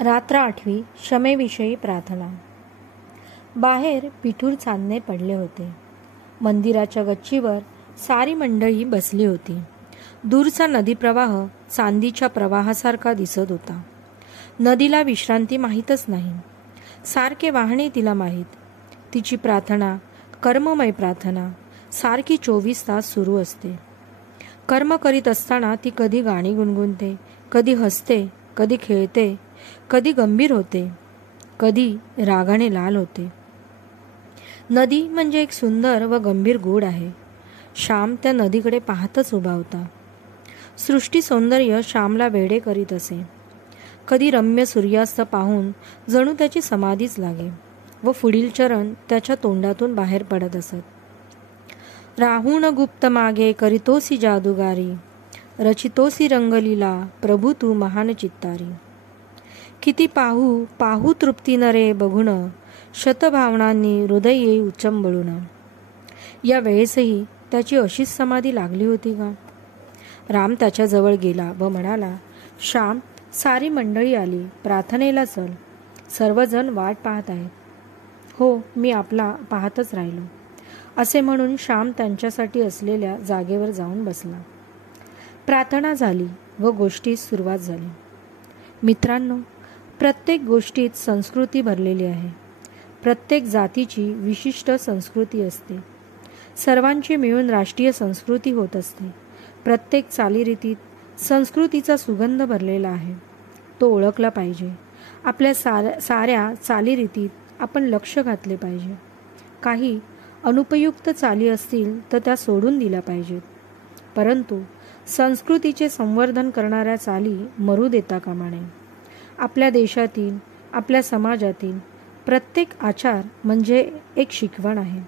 रात्र 8वी क्षमेविषयी प्रार्थना. बाहेर पिठूर चांदणे पडले होते. मंदिराच्या गच्चीवर सारी मंडळी बसली होती. दूरचा नदीप्रवाह चांदीच्या प्रवाहासारखा दिसत होता. नदीला विश्रांती माहीतच नाही. सारखे वाहणे तिला माहीत. तिची प्रार्थना, कर्ममय प्रार्थना, सारखी 24 तास सुरू असते. कर्म करीत असताना ती कधी गाणी गुणगुणते, कधी हसते, कधी खेळते, कधी गंभीर होते, कधी रागाने लाल होते. नदी म्हणजे एक सुंदर व गंभीर गूढ आहे. श्याम त्या नदीकडे पाहतच उभा होता. सृष्टी सौंदर्य श्यामला वेडे करीत असे. कधी रम्य सूर्यास्त पाहून जणू त्याची समाधीच लागे व पुढील चरण त्याच्या तोंडातून बाहेर पडत असत. राहून गुप्त मागे करीतोसी जादूगारी, रचितोसी रंगलीला प्रभू तू महान चित्तारी. किती पाहू पाहू तृप्ती न रे बघून, शतभावनांनी हृदय येई उचंबळून. या वेळेसही त्याची अशीच समाधी लागली होती का? राम त्याच्याजवळ गेला व म्हणाला, श्याम, सारी मंडळी आली, प्रार्थनेला चल. सर्वजण वाट पाहत आहेत. हो, मी आपला पाहतच राहिलो, असे म्हणून श्याम त्यांच्यासाठी असलेल्या जागेवर जाऊन बसला. प्रार्थना झाली व गोष्टीस सुरुवात झाली. मित्रांनो, प्रत्येक गोष्टीत संस्कृती भरलेली आहे. प्रत्येक जातीची विशिष्ट संस्कृती असते. सर्वांची मिळून राष्ट्रीय संस्कृती होत असते. प्रत्येक चालीरीतीत संस्कृतीचा सुगंध भरलेला आहे. तो ओळखला पाहिजे. आपल्या साऱ्या चालीरीतीत आपण लक्ष घातले पाहिजे. काही अनुपयुक्त चाली असतील तर त्या सोडून दिल्या पाहिजेत. परंतु संस्कृतीचे संवर्धन करणाऱ्या चाली मरू देता कामा नये. आपल्या देशातील, आपल्या समाजातील प्रत्येक आचार म्हणजे एक शिकवण आहे.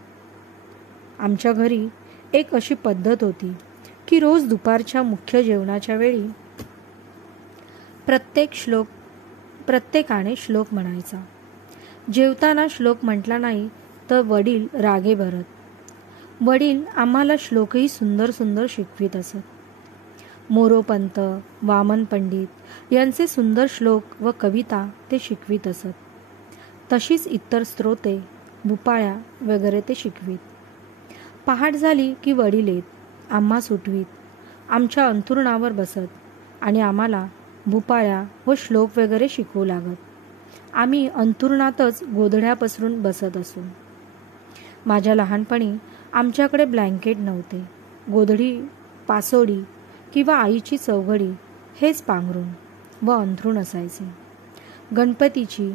आमच्या घरी एक अशी पद्धत होती की रोज दुपारच्या मुख्य जेवणाच्या वेळी प्रत्येकाने श्लोक म्हणायचा. जेवताना श्लोक म्हटला नाही तर वडील रागे भरत. वडील आम्हाला श्लोकही सुंदर सुंदर शिकवित असत. मोरोपंत, वामन पंडित यांचे सुंदर श्लोक व कविता ते शिकवित असत. तशीच इतर स्तोत्रे, भूपाळ्या वगैरे ते शिकवीत. पहाट झाली की वडील येत, आम्हा सुटवीत, आमच्या अंथरुणावर बसत आणि आम्हाला भूपाळ्या व श्लोक वगैरे शिकवू लागत. आम्ही अंथरुणातच गोधड्या पसरून बसत असू. माझ्या लहानपणी आमच्याकडे ब्लँकेट नव्हते. गोधडी, पासोडी किंवा आईची चौघडी हेच पांघरूण व अंथरूण असायचे. गणपतीची,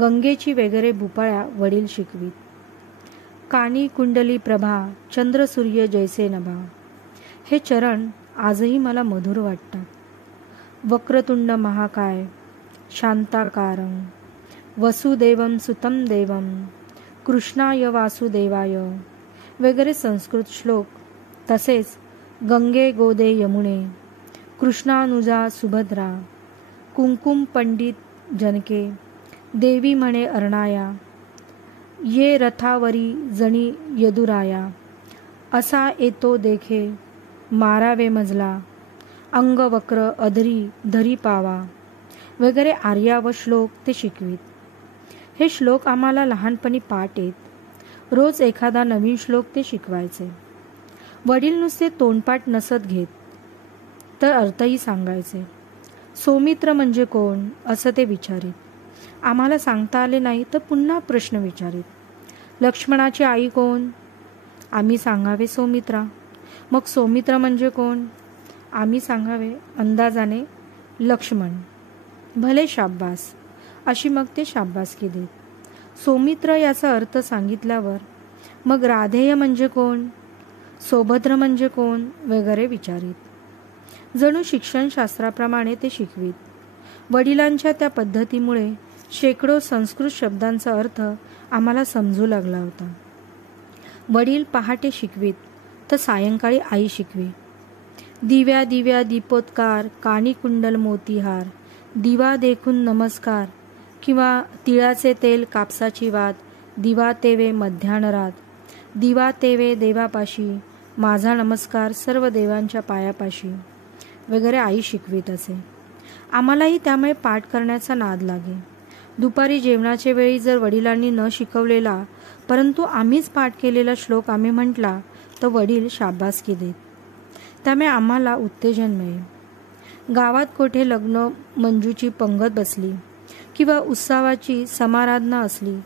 गंगेची वगैरे भूपाळ्या वडील शिकवीत. कानी कुंडली प्रभा, चंद्र सूर्य जैसे नभा. हे चरण आजही मला मधुर वाटतात. वक्रतुंड महाकाय, शांताकारं, वसुदेवं सुतं देवं, कृष्णाय वासुदेवाय वगैरे संस्कृत श्लोक. तसेच गंगे गोदे यमुने, कृष्णानुजा सुभद्रा, कुंकुम पंडित जनके, देवी म्हणे अर्णाया, ये रथावरी जणी यदुराया, असा येतो देखे मारावे मजला, अंग वक्र अधरी धरी पावा वगैरे आर्या व श्लोक ते शिकवीत. हे श्लोक आम्हाला लहानपणी पाठ येत. रोज एखादा नवीन श्लोक ते शिकवायचे. वडील नुसते तोंडपाठ नसत घेत तर अर्थही सांगायचे. सौमित्र म्हणजे कोण असं ते विचारित. आम्हाला सांगता आले नाही तर पुन्हा प्रश्न विचारित. लक्ष्मणाची आई कोण? आम्ही सांगावे सौमित्रा. मग सौमित्र म्हणजे कोण? आम्ही सांगावे अंदाजाने लक्ष्मण. भले शाब्बास, अशी मग ते शाब्बासकी देत. सौमित्र याचा अर्थ सांगितल्यावर मग राधेय म्हणजे कोण, सौभद्र म्हणजे कोण वगैरे विचारित. जणू शिक्षणशास्त्राप्रमाणे ते शिकवीत. वडिलांच्या त्या पद्धतीमुळे शेकडो संस्कृत शब्दांचा अर्थ आम्हाला समजू लागला होता. वडील पहाटे शिकवीत तर सायंकाळी आई शिकवी. दिव्या दिव्या दीपोत्कार, कानी कुंडल मोतीहार, दिवा देखून नमस्कार किंवा तिळाचे तेल कापसाची वात, दिवा तेवे मध्यानरात, दिवा तेवे देवापाशी, माझा नमस्कार सर्व देवांच्या पायापाशी वगैरे आई शिकवीत असे. आम्हालाही त्यामुळे पाठ करण्याचा नाद लागे. दुपारी जेवणाच्या वेळी जर वडिलांनी न शिकवलेला परंतु आम्हीच पाठ केलेला श्लोक आम्ही म्हटला तर वडील शाबासकी देत. त्यामुळे आम्हाला उत्तेजन मिळे. गावात कोठे लग्न मंजूची पंगत बसली किंवा उत्सवाची समाराधना असली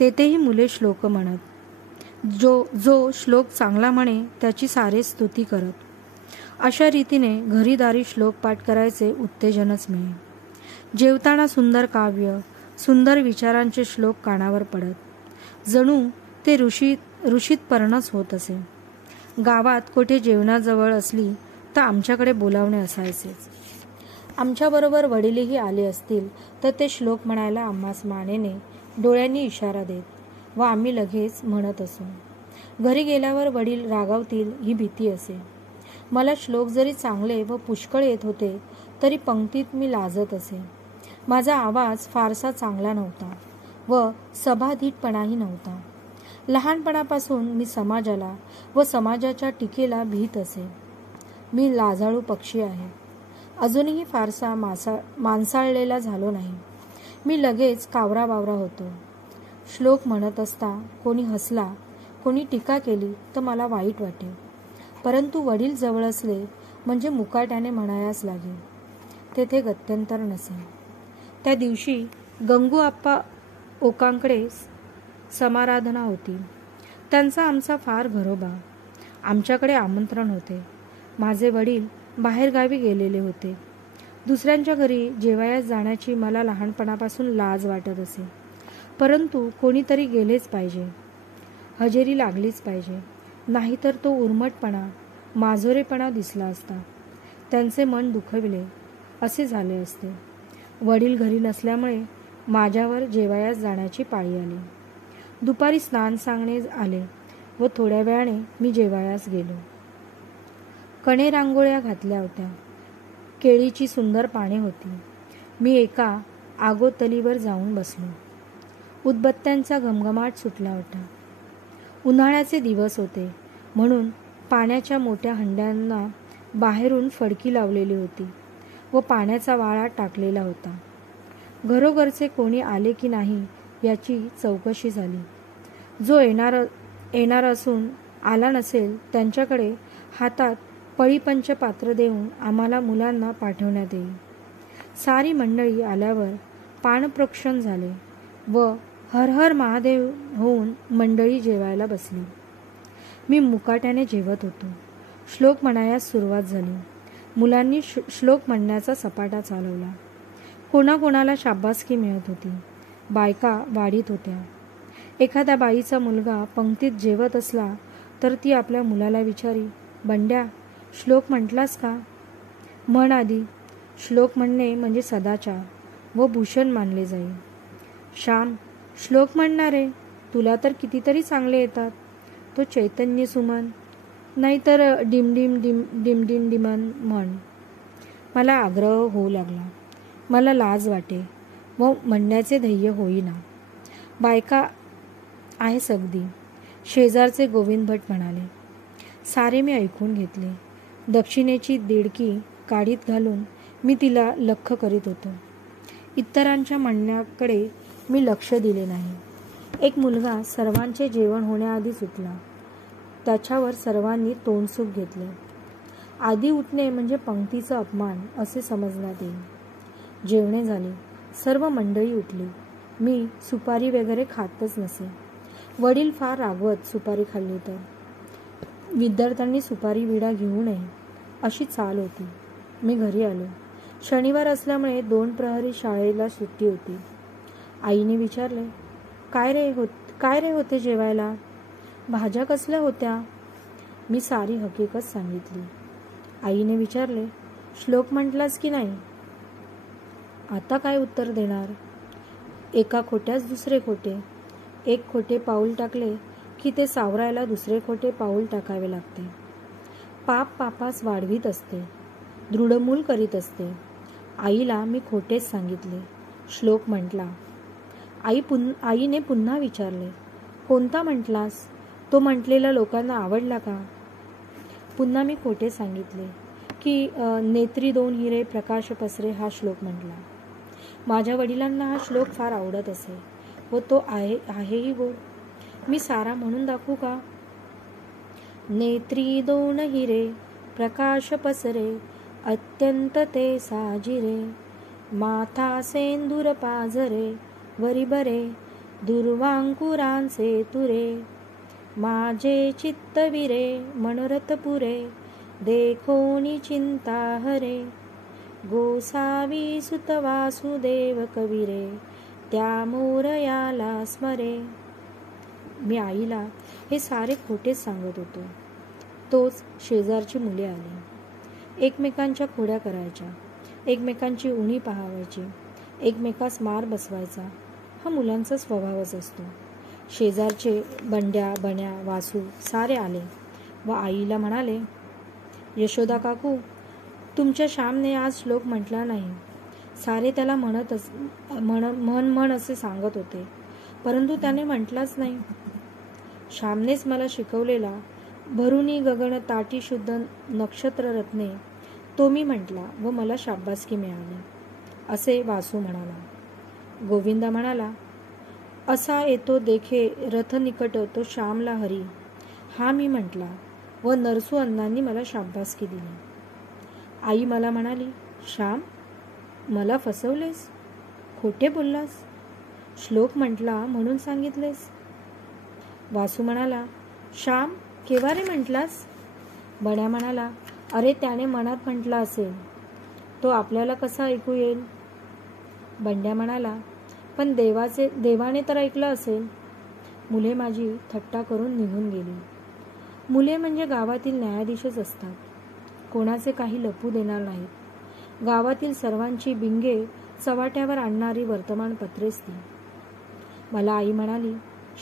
तेथेही मुले श्लोक म्हणत. जो श्लोक चांगला म्हणे त्याची सारे स्तुती करत. अशा रीतीने घरीदारी श्लोक पाठ करायचे उत्तेजनच मिळे. जेवताना सुंदर काव्य, सुंदर विचारांचे श्लोक कानावर पडत. जणू ते ऋषीत पर्णच होत असे. गावात कोठे जेवणाजवळ असली तर आमच्याकडे बोलावणे असायचेच. आमच्याबरोबर वडीलही आले असतील तर ते श्लोक म्हणायला आम्हास मानेने डोळ्यांनी इशारा देत व आम्ही लगेच म्हणत असू. घरी गेल्यावर वडील रागावतील ही भीती असे. मला श्लोक जरी चांगले व पुष्कळ येत होते तरी पंक्तीत मी लाजत असे. माझा आवाज फारसा चांगला नव्हता व सभाधीटपणाही नव्हता. लहानपणापासून मी समाजाला व समाजाच्या टीकेला भीत असे. मी लाजाळू पक्षी आहे. अजूनही फारसा माणसाळलेला झालो नाही. मी लगेच कावरा बावरा होतो. श्लोक म्हणत असता कोणी हसला, कोणी टीका केली तर मला वाईट वाटे. परंतु वडील जवळ असले म्हणजे मुकाट्याने म्हणायास लागे. तेथे गत्यंतर नसे. त्या दिवशी गंगू आप्पा ओकांकडे समाराधना होती. त्यांचा आमचा फार घरोबा. आमच्याकडे आमंत्रण होते. माझे वडील बाहेरगावी गेलेले होते. दुसऱ्यांच्या घरी जेवायला जाण्याची मला लहानपणापासून लाज वाटत असे. परंतु कोणीतरी गेलेच पाहिजे. हजेरी लागलीच पाहिजे. नाहीतर तो उर्मटपणा, माजोरेपणा दिसला असता. त्यांचे मन दुखविले असे झाले असते. वडील घरी नसल्यामुळे माझ्यावर जेवायला जाण्याची पाळी आली. दुपारी स्नान सांगणे आले व थोड्या वेळाने मी जेवायास गेलो. कणे रांगोळ्या घातल्या होत्या. केळीची सुंदर पाने होती. मी एका आगोतलीवर जाऊन बसलो. उदबत्त्यांचा घमघमाट सुटला होता. उन्हाळ्याचे दिवस होते म्हणून पाण्याच्या मोठ्या हंड्यांना बाहेरून फडकी लावलेली होती व पाण्याचा वाळा टाकलेला होता. घरोघरचे कोणी आले की नाही याची चौकशी झाली. जो येणार असून आला नसेल त्यांच्याकडे हातात पळीपंच पात्र देऊन आम्हाला मुलांना पाठवण्यात येईल. सारी मंडळी आल्यावर पाणप्रोक्षण झाले व हर हर महादेव होऊन मंडळी जेवायला बसली. मी मुकाट्याने जेवत होतो. श्लोक म्हणायास सुरुवात झाली. मुलांनी श्लोक म्हणण्याचा सपाटा चालवला. कोणाकोणाला शाबासकी मिळत होती. बायका वाढीत होत्या. एखाद्या बाईचा मुलगा पंक्तीत जेवत असला तर ती आपल्या मुलाला विचारी, बंड्या श्लोक म्हटलास का? म्हण आधी. श्लोक म्हणणे म्हणजे सदाचार व भूषण मानले जाईल. श्याम श्लोक म्हणणारे तुला तर कितीतरी चांगले येतात. तो चैतन्य सुमन नाहीतर डिमडिम डिमडिम डिमन म्हण. मला आग्रह होऊ लागला. मला लाज वाटे व म्हणण्याचे ध्येय होईना. बायका आहेस अगदी. शेजारचे गोविंद भट म्हणाले. सारे मी ऐकून घेतले. दक्षिणेची देडकी काडीत घालून मी तिला लख्ख करीत होतो. इतरांच्या म्हणण्याकडे मी लक्ष दिले नाही. एक मुलगा सर्वांचे जेवण होण्याआधीच उठला. त्याच्यावर सर्वांनी तोंडसुख घेतले. आधी उठणे म्हणजे पंक्तीचा अपमान असे समजण्यात येईल. जेवणे झाले. सर्व मंडळी उठली. मी सुपारी वगैरे खातच नसे. वडील फार रागवत सुपारी खाल्ली तर. विद्यार्थ्यांनी सुपारी विडा घेऊ नये अशी चाल होती. मी घरी आलो. शनिवार असल्यामुळे 2 प्रहरी शाळेला सुट्टी होती. आईने विचारले, काय रे होते जेवायला? भाज्या कसल्या होत्या? मी सारी हकीकत सांगितली. आईने विचारले, श्लोक म्हटलास की नाही? आता काय उत्तर देणार? एका खोट्यास दुसरे खोटे. एक खोटे पाऊल टाकले की ते सावरायला दुसरे खोटे पाऊल टाकावे लागते. पाप पापास वाढवीत असते, दृढमूल करीत असते. आईला मी खोटेच सांगितले. श्लोक म्हटला. आईने पुन्हा विचारले, कोणता म्हटलास? तो म्हटलेला लोकांना आवडला का? पुन्हा मी खोटे सांगितले. की नेत्री दोन हिरे प्रकाश पसरे हा श्लोक म्हटला. माझ्या वडिलांना हा श्लोक फार आवडत असे व तो आहेही गोड. मी सारा म्हणून दाखवू का? नेत्री दोन हिरे प्रकाश पसरे अत्यंत ते साजिरे. माथा सेंदूर पाझरे वरी बरे दुर्वांकुरांचे तुरे. माझे चित्तविरे मनोरथ पुरे देखोनी चिंता हरे. गोसावी सुत वासुदेव कविरे त्या मोरयाला स्मरे. मी आईला हे सारे खोटेच सांगत होतो. तोच शेजारची मुले आली. एकमेकांच्या खोड्या करायच्या, एकमेकांची उणी पाहावायची, एकमेकास मार बसवायचा हा मुलांचा स्वभावच असतो. शेजारचे बंड्या बण्या वासू सारे आले व आईला म्हणाले, यशोदा काकू, तुमच्या श्यामने आज श्लोक म्हटला नाही. सारे त्याला म्हण असे सांगत होते, परंतु त्याने म्हटलाच नाही. श्यामनेच मला शिकवलेला भरुनी गगन ताटी शुद्ध नक्षत्र रत्ने तो मी म्हटला व मला शाब्बासकी मिळाली असे वासू म्हणाला. गोविंदा म्हणाला, असा येतो देखे रथ निकट तो श्यामला हरी हा मी म्हटला व नरसू अण्णांनी मला शाब्बासकी दिली. आई मला म्हणाली, श्याम, मला फसवलेस, खोटे बोललास, श्लोक म्हटला म्हणून सांगितलेस. वासू म्हणाला, श्याम, केव्हा रे म्हटलास? बण्या म्हणाला, अरे त्याने मनात म्हटला असेल, तो आपल्याला कसा ऐकू येईल? बंड्या म्हणाला, पण देवाने तर ऐकलं असेल. मुले माझी थट्टा करून निघून गेली. मुले म्हणजे गावातील न्यायाधीशच असतात. कोणाचे काही लपू देणार नाहीत. गावातील सर्वांची बिंगे चव्हाट्यावर आणणारी वर्तमानपत्रेच ती. मला आई म्हणाली,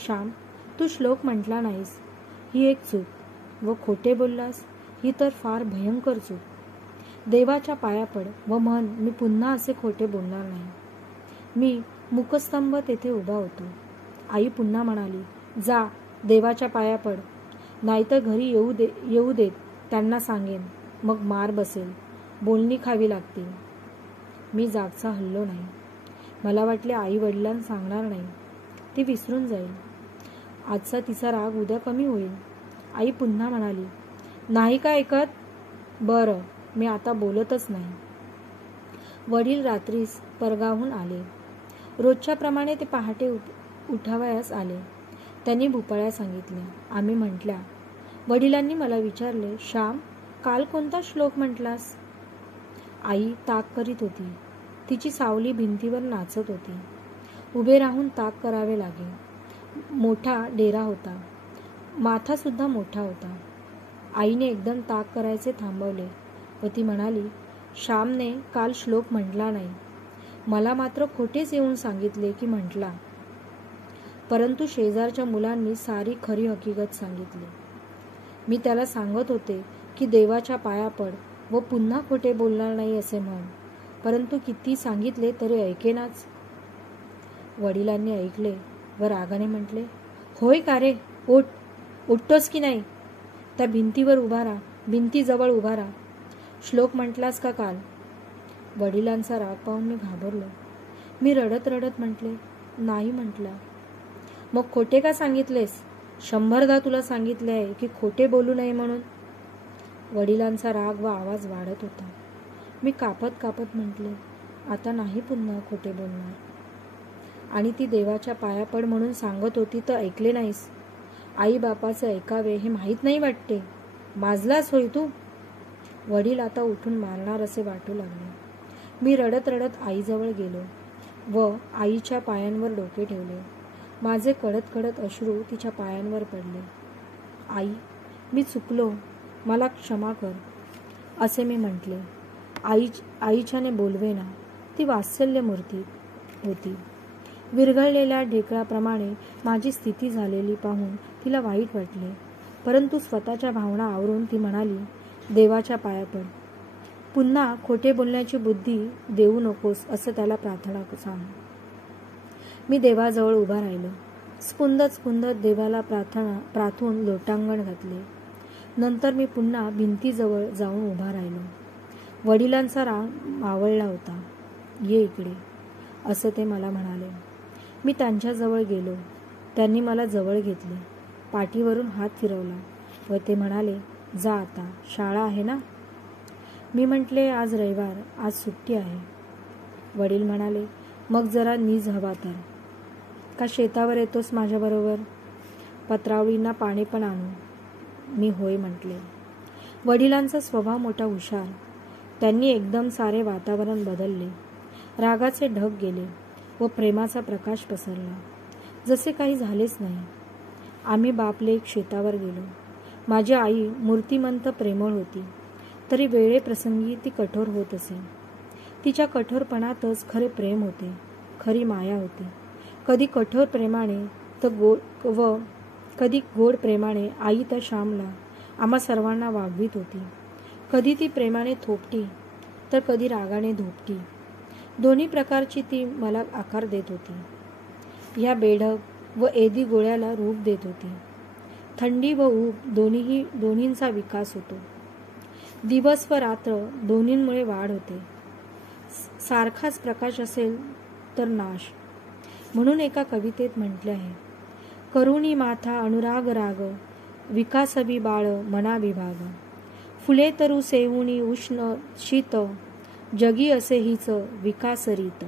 श्याम, तू श्लोक म्हटला नाहीस ही एक चूक व खोटे बोललास ही तर फार भयंकर चूक. देवाच्या पाया पड व म्हण मी पुन्हा असे खोटे बोलणार नाही. मी मुकस्तंभ तेथे उभा होतो. आई पुन्हा म्हणाली, जा देवाच्या पाया पड, नाहीतर घरी येऊ देत त्यांना सांगेन, मग मार बसेल, बोलणी खावी लागतील. मी जागचा हललो नाही. मला वाटले आई वडिलांना सांगणार नाही, ती विसरून जाईल. आजचा तिचा राग उद्या कमी होईल. आई पुन्हा म्हणाली, नाही का ऐकत? बरं, मी आता बोलतच नाही. वडील रात्रीस परगावहून आले. रोजच्या प्रमाणे ते पहाटे उठावयास आले. त्यांनी भुपाळ्या सांगितल्या. आम्ही म्हटल्या. वडिलांनी मला विचारले, श्याम, काल कोणता श्लोक म्हटलास? आई ताक करीत होती. तिची सावली भिंतीवर नाचत होती. उभे राहून ताक करावे लागे. मोठा डेरा होता. माथा सुद्धा मोठा होता. आईने एकदम ताक करायचे थांबवले व ती म्हणाली, श्यामने काल श्लोक म्हटला नाही. मला मात्र खोटेच येऊन सांगितले की म्हटला. परंतु शेजारच्या मुलांनी सारी खरी हकीकत सांगितली. मी त्याला सांगत होते की देवाच्या पाया पड व पुन्हा खोटे बोलणार नाही असे म्हण, परंतु किती सांगितले तरी ऐकेनाच. वडिलांनी ऐकले व रागाने म्हटले, होय का रे, उठतोस की नाही? त्या भिंतीवर उभा राहा, भिंतीजवळ उभा राहा. श्लोक म्हटलास का काल? वडिलांचा राग पाहून मी घाबरलो. मी रडत रडत म्हटले, नाही म्हटला. मग खोटे का सांगितलेस? 100दा तुला सांगितले आहे की खोटे बोलू नये म्हणून. वडिलांचा राग व आवाज वाढत होता. मी कापत कापत म्हटले, आता नाही पुन्हा खोटे बोलणार. आणि ती देवाच्या पाया पड म्हणून सांगत होती तर ऐकले नाहीस. आई बापाचे ऐकावे हे माहीत नाही वाटते. माजलास होय तू? वडील आता उठून मारणार असे वाटू लागले. मी रडत रडत आईजवळ गेलो व आईच्या पायांवर डोके ठेवले. माझे कडत कडत अश्रू तिच्या पायांवर पडले. आई, मी चुकलो, मला क्षमा कर, असे मी म्हटले. आईच्याने बोलवेना. ती वात्सल्यमूर्ती होती. विरघळलेल्या ढेकळाप्रमाणे माझी स्थिती झालेली पाहून तिला वाईट वाटले. परंतु स्वतःच्या भावना आवरून ती म्हणाली, देवाच्या पाया पड. पुन्हा खोटे बोलण्याची बुद्धी देऊ नकोस असं त्याला प्रार्थना सांग. मी देवाजवळ उभा राहिलो. स्पुंदत देवाला प्रार्थून लोटांगण घातले. नंतर मी पुन्हा भिंतीजवळ जाऊन उभा राहिलो. वडिलांचा राग मावळला होता. ये इकडे, असं ते मला म्हणाले. मी त्यांच्याजवळ गेलो. त्यांनी मला जवळ घेतले, पाठीवरून हात फिरवला व ते म्हणाले, जा आता, शाळा आहे ना? मी म्हटले, आज रविवार, आज सुट्टी आहे. वडील म्हणाले, मग जरा नीज हवा तर. का शेतावर येतोस माझ्याबरोबर? पत्रावळींना पाणी पण आणू? मी होय म्हटले. वडिलांचा स्वभाव मोठा हुशार. त्यांनी एकदम सारे वातावरण बदलले. रागाचे ढग गेले व प्रेमाचा प्रकाश पसरला, जसे काही झालेच नाही. आम्ही बापलेक शेतावर गेलो. माझी आई मूर्तिमंत प्रेमळ होती, तरी वेळेप्रसंगी ती कठोर होत असे. तिच्या कठोरपणातच खरे प्रेम होते, खरी माया होती. कधी कठोर प्रेमाने कधी गोड प्रेमाने आई त्या श्यामला, आम्हा सर्वांना वागवीत होती. कधी ती प्रेमाने थोपटी तर कधी रागाने धोपटी. दोन्ही प्रकारची ती मला आकार देत होती. या बेढप व एदी गोळ्याला रूप देत होती. थंडी व ऊब दोन्हींचा विकास होतो. दिवस व रात्र दोन्हींमुळे वाढ होते. सारखाच प्रकाश असेल तर नाश. म्हणून एका कवितेत म्हटले आहे, करुणी माथा अनुराग राग, विकासवी बाळ मना विभाग. फुले तरु सेहुणी उष्ण शीत, जगी असे हिच विकास रीत.